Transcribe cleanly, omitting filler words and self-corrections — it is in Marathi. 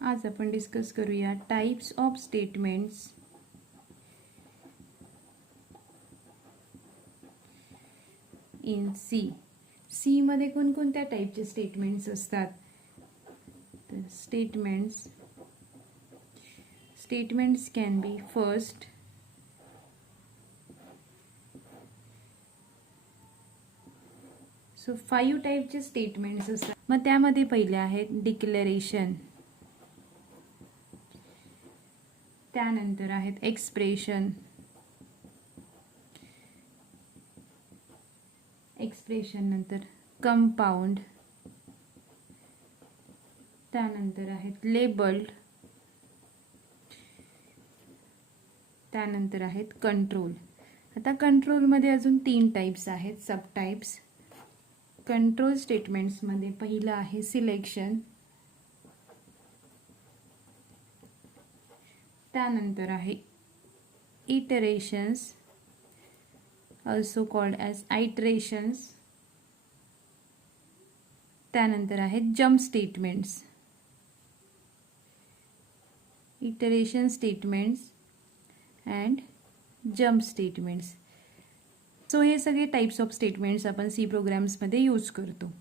आज आपण डिस्कस करूया types of statements in C. C मध्ये कोणकोणत्या टाइपचे स्टेटमेंट्स असतात? तर statements can be first, so 5 टाइपचे स्टेटमेंट्स असतात. मग त्यामध्ये पहिले आहेत डिक्लेरेशन, त्यानंतर आहेत एक्सप्रेशन नंतर कंपाऊंड, त्यानंतर आहेत लेबल्ड, त्यानंतर आहेत कंट्रोल. आता कंट्रोलमध्ये अजून 3 टाइप्स आहेत, सब टाइप्स. कंट्रोल स्टेटमेंट्समध्ये पहिलं आहे सिलेक्शन, त्यानंतर आहे iterations, also called as iterations, त्यानंतर आहेत jump statements. Iteration statements and jump statements. So हे सगळे टाइप्स ऑफ स्टेटमेंट्स आपण सी प्रोग्राम्समध्ये यूज करतो.